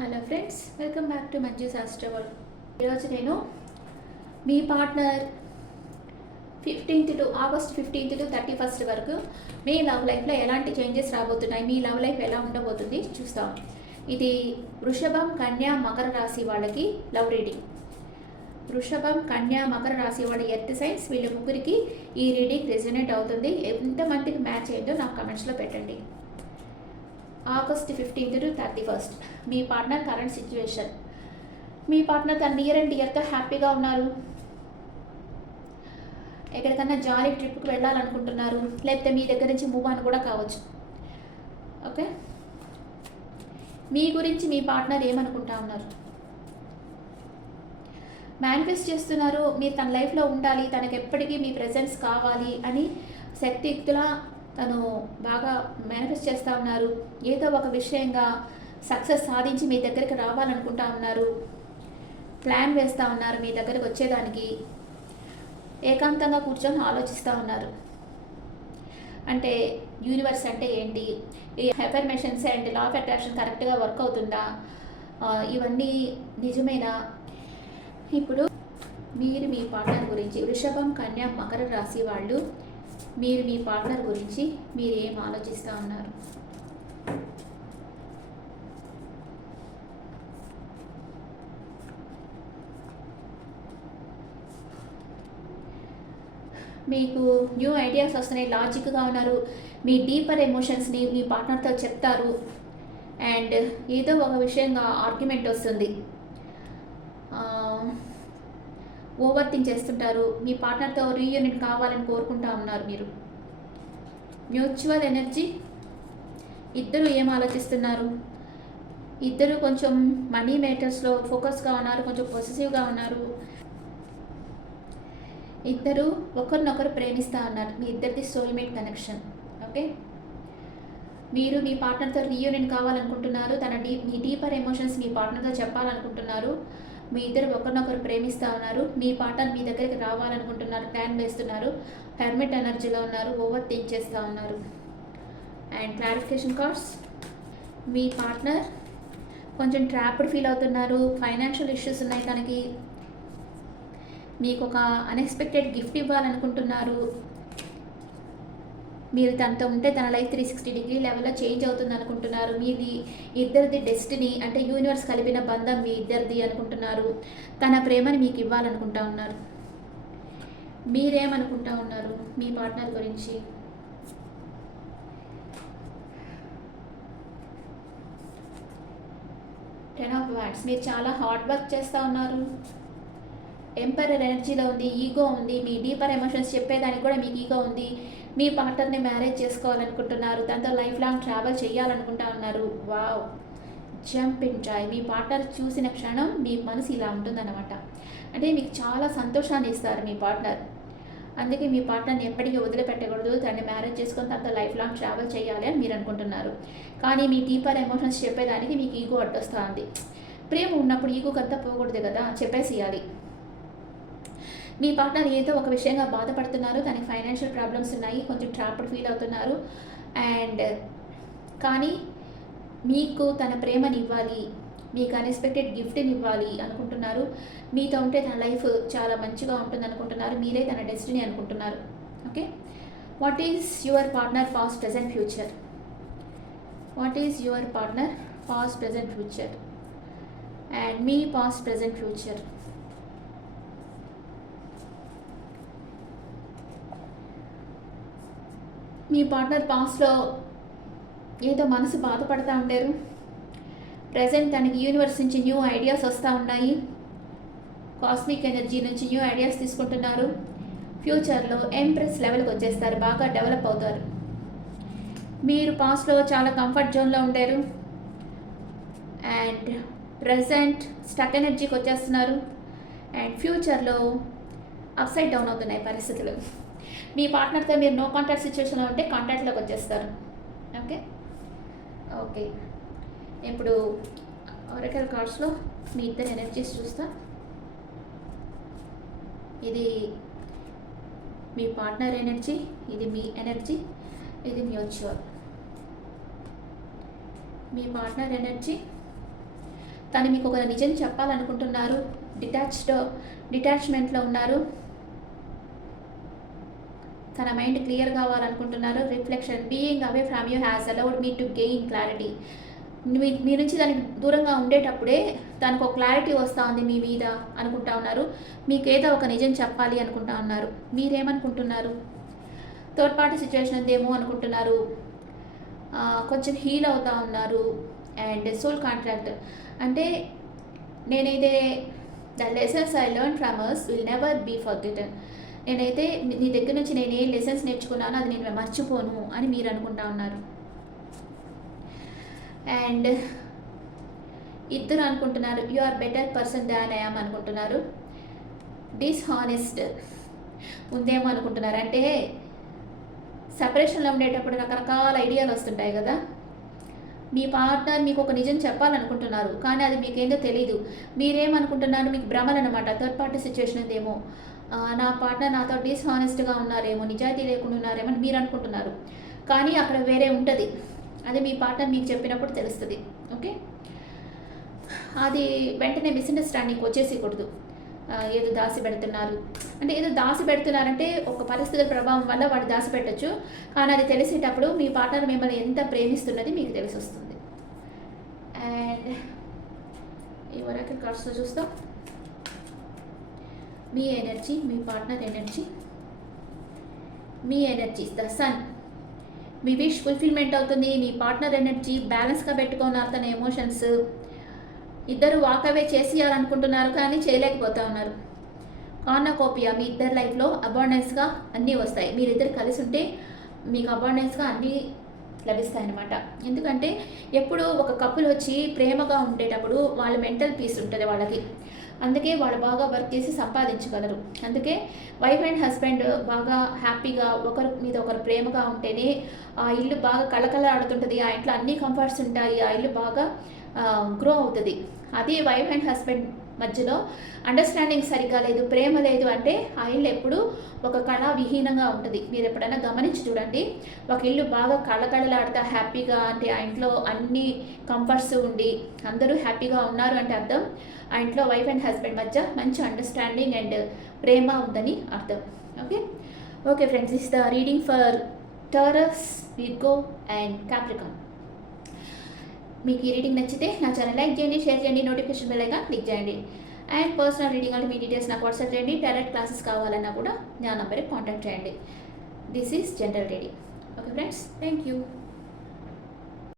Hello friends, welcome back to Manju శాస్త్ర world. ఈరోజు నేను మీ partner August 15th to 31st వరకు మీ లవ్ లైఫ్లో ఎలాంటి చేంజెస్ రాబోతున్నాయి, మీ లవ్ లైఫ్ ఎలా ఉండబోతుంది చూస్తాం. ఇది వృషభం, కన్యా, మకర రాశి వాళ్ళకి లవ్ రీడింగ్. వృషభం, కన్యా, మకర రాశి వాళ్ళ ఎర్త్ సైన్స్, వీళ్ళ ముగ్గురికి ఈ రీడింగ్ రెజొనేట్ అవుతుంది. ఎంతమందికి మ్యాచ్ అయిందో నాకు కమెంట్స్లో పెట్టండి. August 15th to 31st me partner current situation. Me partner తన నియర్ అండ్ డియర్తో హ్యాపీగా ఉన్నారు. ఎక్కడికన్నా జాలీ ట్రిప్కి వెళ్ళాలనుకుంటున్నారు, లేకపోతే మీ దగ్గర నుంచి మూవ్ ఆన్ కూడా కావచ్చు. ఓకే, మీ గురించి మీ పార్ట్నర్ ఏమనుకుంటా ఉన్నారు? మేనిఫెస్ట్ చేస్తున్నారు, మీరు తన లైఫ్లో ఉండాలి, తనకు ఎప్పటికీ మీ ప్రెజెన్స్ కావాలి అని శక్తియుక్తులా తను బాగా మేనిఫెస్ట్ చేస్తూ ఉన్నారు. ఏదో ఒక విషయంగా సక్సెస్ సాధించి మీ దగ్గరికి రావాలనుకుంటా ఉన్నారు. ప్లాన్ వేస్తూ ఉన్నారు మీ దగ్గరికి వచ్చేదానికి. ఏకాంతంగా కూర్చొని ఆలోచిస్తూ ఉన్నారు. అంటే యూనివర్స్ అంటే ఏంటి, ఈ affirmations and law of attraction కరెక్ట్గా వర్క్ అవుతుందా, ఇవన్నీ నిజమేనా? ఇప్పుడు మీరు మీ పార్ట్నర్ గురించి, వృషభం, కన్యా, మకర రాశి వాళ్ళు, మీరు మీ పార్ట్నర్ గురించి మీరు ఏం ఆలోచిస్తూ ఉన్నారు? మీకు న్యూ ఐడియాస్ వస్తున్నాయి, లాజిక్గా ఉన్నారు. మీ డీపర్ ఎమోషన్స్ని మీ పార్ట్నర్తో చెప్తారు. అండ్ ఏదో ఒక విషయంగా ఆర్గ్యుమెంట్ వస్తుంది, ఓవర్ థింక్ చేస్తుంటారు. మీ పార్ట్నర్తో రీయూనియన్ కావాలని కోరుకుంటా ఉన్నారు మీరు. మ్యూచువల్ ఎనర్జీ, ఇద్దరు ఏం ఆలోచిస్తున్నారు? ఇద్దరు కొంచెం మనీ మ్యాటర్స్లో ఫోకస్గా ఉన్నారు, కొంచెం పొసెసివ్గా ఉన్నారు. ఇద్దరు ఒకరినొకరు ప్రేమిస్తూ ఉన్నారు. మీ ఇద్దరిది సోల్మేట్ కనెక్షన్. ఓకే, మీరు మీ పార్ట్నర్తో రీయూనియన్ కావాలనుకుంటున్నారు. మీ డీపర్ ఎమోషన్స్ మీ పార్ట్నర్తో చెప్పాలనుకుంటున్నారు. మీ ఇద్దరు ఒకరినొకరు ప్రేమిస్తూ ఉన్నారు. మీ పార్ట్నర్ మీ దగ్గరికి రావాలనుకుంటున్నారు, ప్లాన్ వేస్తున్నారు. హెర్మిట్ ఎనర్జీలో ఉన్నారు, ఓవర్ థింక్ చేస్తూ ఉన్నారు. And clarification cards, me partner కొంచెం ట్రాప్డ్ ఫీల్ అవుతున్నారు. ఫైనాన్షియల్ ఇష్యూస్ ఉన్నాయి తనకి. మీకు ఒక అన్ఎక్స్పెక్టెడ్ గిఫ్ట్ ఇవ్వాలనుకుంటున్నారు. మీరు తనతో ఉంటే తన లైఫ్ 360 డిగ్రీ లెవెల్లో చేంజ్ అవుతుంది అనుకుంటున్నారు. మీది ఇద్దరిది డెస్టినీ, అంటే యూనివర్స్ కలిపిన బంధం మీ ఇద్దరిది అనుకుంటున్నారు. తన ప్రేమని మీకు ఇవ్వాలనుకుంటా ఉన్నారు. మీరేమనుకుంటా ఉన్నారు మీ పార్ట్నర్ గురించి? టెన్ ఆఫ్ వాండ్స్, మీరు చాలా హార్డ్ వర్క్ చేస్తూ ఉన్నారు. ఎంపరర్ ఎనర్జీలో ఉంది, ఈగో ఉంది. మీ డీపర్ ఎమోషన్స్ చెప్పేదానికి కూడా మీకు ఈగో ఉంది. మీ పార్ట్నర్ని మ్యారేజ్ చేసుకోవాలనుకుంటున్నారు, దాంతో లైఫ్ లాంగ్ ట్రావెల్ చేయాలనుకుంటా ఉన్నారు. Wow, jump in Joy. Me partner చూసిన క్షణం మీ మనసు ఇలా ఉంటుందన్నమాట. అంటే మీకు చాలా సంతోషాన్ని ఇస్తారు మీ పార్ట్నర్. అందుకే మీ పార్ట్నర్ని ఎప్పటికీ వదిలిపెట్టకూడదు, తనని మ్యారేజ్ చేసుకొని తనతో లైఫ్ లాంగ్ ట్రావెల్ చేయాలి అని మీరు అనుకుంటున్నారు. కానీ మీ డీపర్ ఎమోషన్స్ చెప్పేదానికి మీకు ఈగో అడ్డొస్తుంది. ప్రేమ ఉన్నప్పుడు ఈగోకంతా పోకూడదు కదా, చెప్పేసేయాలి. మీ పార్ట్నర్ ఏదో ఒక విషయంగా బాధపడుతున్నారు, తనకి ఫైనాన్షియల్ ప్రాబ్లమ్స్ ఉన్నాయి, కొంచెం ట్రాప్డ్ ఫీల్ అవుతున్నారు. అండ్ కానీ మీకు తన ప్రేమని ఇవ్వాలి, మీకు అన్ఎక్స్పెక్టెడ్ గిఫ్ట్ని ఇవ్వాలి అనుకుంటున్నారు. మీతో ఉంటే తన లైఫ్ చాలా మంచిగా ఉంటుంది అనుకుంటున్నారు. మీరే తన డెస్టినీ అనుకుంటున్నారు. Okay, what is your partner past, present, future? What is your partner past, present, future? And me past, present, future. Me partner పాస్ట్లో ఏదో మనసు బాధపడుతూ ఉండేరు. ప్రజెంట్ తనకి యూనివర్స్ నుంచి న్యూ ఐడియాస్ వస్తూ ఉన్నాయి. కాస్మిక్ ఎనర్జీ నుంచి న్యూ ఐడియాస్ తీసుకుంటున్నారు. ఫ్యూచర్లో ఎంప్రెస్ లెవెల్కి వచ్చేస్తారు, బాగా డెవలప్ అవుతారు. మీరు పాస్ట్లో చాలా కంఫర్ట్ జోన్లో ఉండారు. అండ్ ప్రజెంట్ స్టక్ ఎనర్జీకి వచ్చేస్తున్నారు. అండ్ ఫ్యూచర్లో అప్సైడ్ డౌన్ అవుతున్నాయి పరిస్థితులు. మీ పార్ట్నర్తో మీరు నో కాంటాక్ట్ సిచ్యువేషన్లో ఉంటే కాంటాక్ట్లోకి వచ్చేస్తారు. ఓకే ఓకే, ఇప్పుడు ఒరాకిల్ కార్డ్స్లో మీ ఇద్దరు ఎనర్జీస్ చూస్తా. ఇది మీ పార్ట్నర్ ఎనర్జీ, ఇది మీ ఎనర్జీ, ఇది మ్యూచువల్. మీ పార్ట్నర్ ఎనర్జీ తను మీకు ఒక నిజం చెప్పాలనుకుంటున్నారు. డిటాచ్మెంట్లో ఉన్నారు. తన మైండ్ క్లియర్ కావాలనుకుంటున్నారు. Reflection, being away from you has allowed me to gain clarity. మీ నుంచి దానికి దూరంగా ఉండేటప్పుడే తనకు ఒక క్లారిటీ వస్తూ ఉంది మీ మీద అనుకుంటా ఉన్నారు. మీకు ఏదో ఒక నిజం చెప్పాలి అనుకుంటా ఉన్నారు. మీరేమనుకుంటున్నారు? థర్డ్ పార్టీ సిచ్యువేషన్ ఉందేమో అనుకుంటున్నారు. కొంచెం హీల్ అవుతూ ఉన్నారు. అండ్ సోల్ కాంట్రాక్ట్ అంటే నేనైతే the lessons I learn from us will never be forgotten. నేనైతే నీ దగ్గర నుంచి నేను ఏ లెసన్స్ నేర్చుకున్నానో అది నేను మర్చిపోను అని మీరు అనుకుంటా ఉన్నారు. అండ్ ఇద్దరు అనుకుంటున్నారు you are better person than I am అనుకుంటున్నారు. డిస్హానెస్ట్ ఉందేమో అనుకుంటున్నారు. అంటే సపరేషన్లో ఉండేటప్పుడు రకరకాల ఐడియాలు వస్తుంటాయి కదా. మీ పార్ట్నర్ మీకు ఒక నిజం చెప్పాలనుకుంటున్నారు, కానీ అది మీకేందో తెలీదు. మీరేమనుకుంటున్నారు? మీకు భ్రమలన్నమాట. థర్డ్ పార్టీ సిచ్యువేషన్ ఉందేమో, నా పార్ట్నర్ నాతో డిస్హానెస్ట్గా ఉన్నారేమో, నిజాయితీ లేకుండా ఉన్నారేమో అని మీరు అనుకుంటున్నారు. కానీ అక్కడ వేరే ఉంటుంది. అది మీ పార్ట్నర్ మీకు చెప్పినప్పుడు తెలుస్తుంది. ఓకే, అది వెంటనే మిస్అండర్స్టాండింగ్ వచ్చేసేయకూడదు. ఏదో దాసి పెడుతున్నారు అంటే ఏదో దాసి పెడుతున్నారంటే ఒక పరిస్థితుల ప్రభావం వల్ల వాడు దాసి పెట్టచ్చు. కానీ అది తెలిసేటప్పుడు మీ పార్ట్నర్ మిమ్మల్ని ఎంత ప్రేమిస్తున్నది మీకు తెలిసి వస్తుంది. అండ్ ఈ వరకు కార్డ్స్లో చూస్తాం మీ ఎనర్జీ, మీ పార్ట్నర్ ఎనర్జీ. మీ ఎనర్జీ ద సన్. మీ విష్ ఫుల్ఫిల్మెంట్ అవుతుంది. మీ పార్ట్నర్ ఎనర్జీ బ్యాలెన్స్గా పెట్టుకున్నారు. తన ఎమోషన్స్ ఇద్దరు వాకవే చేసేయాలనుకుంటున్నారు కానీ చేయలేకపోతా ఉన్నారు. కార్నకోపియా. మీ ఇద్దరు లైఫ్లో అబాండెన్స్గా అన్నీ వస్తాయి. మీరిద్దరు కలిసి ఉంటే మీకు అబాండెన్స్గా అన్నీ లభిస్తాయి అన్నమాట. ఎందుకంటే ఎప్పుడు ఒక కపుల్ వచ్చి ప్రేమగా ఉండేటప్పుడు వాళ్ళ మెంటల్ పీస్ ఉంటుంది వాళ్ళకి. అందుకే వాళ్ళు బాగా వర్క్ చేసి సంపాదించగలరు. అందుకే వైఫ్ అండ్ హస్బెండ్ బాగా హ్యాపీగా ఒకరి మీద ఒకరు ప్రేమగా ఉంటేనే ఆ ఇల్లు బాగా కళకళలాడుతుంటుంది. ఆ ఇంట్లో అన్ని కంఫర్ట్స్ ఉంటాయి. ఆ ఇల్లు బాగా గ్రో అవుతుంది. అదే వైఫ్ అండ్ హస్బెండ్ మధ్యలో అండర్స్టాండింగ్ సరిగ్గా లేదు, ప్రేమ లేదు అంటే ఆ ఇల్లు ఎప్పుడు ఒక కళ విహీనంగా ఉంటుంది. మీరు ఎప్పుడైనా గమనించి చూడండి. ఒక ఇల్లు బాగా కళకళలాడుతా హ్యాపీగా అంటే ఆ ఇంట్లో అన్ని కంఫర్ట్స్ ఉండి అందరూ హ్యాపీగా ఉన్నారు అంటే అర్థం ఆ ఇంట్లో వైఫ్ అండ్ హస్బెండ్ మధ్య మంచి అండర్స్టాండింగ్ అండ్ ప్రేమ ఉందని అర్థం. Okay friends, is the reading for taurus, Virgo and Capricorn. మీకు ఈ రీడింగ్ నచ్చితే నా ఛానల్ లైక్ చేయండి, షేర్ చేయండి, నోటిఫికేషన్ బెల్ ఐకాన్ క్లిక్ చేయండి. అండ్ పర్సనల్ రీడింగ్ అంటే మీ డీటెయిల్స్ నాకు వాట్సాప్ చేయండి. టారెట్ క్లాసెస్ కావాలన్నా కూడా నా నంబర్కి కాంటాక్ట్ చేయండి. This is general reading. Okay friends, thank you.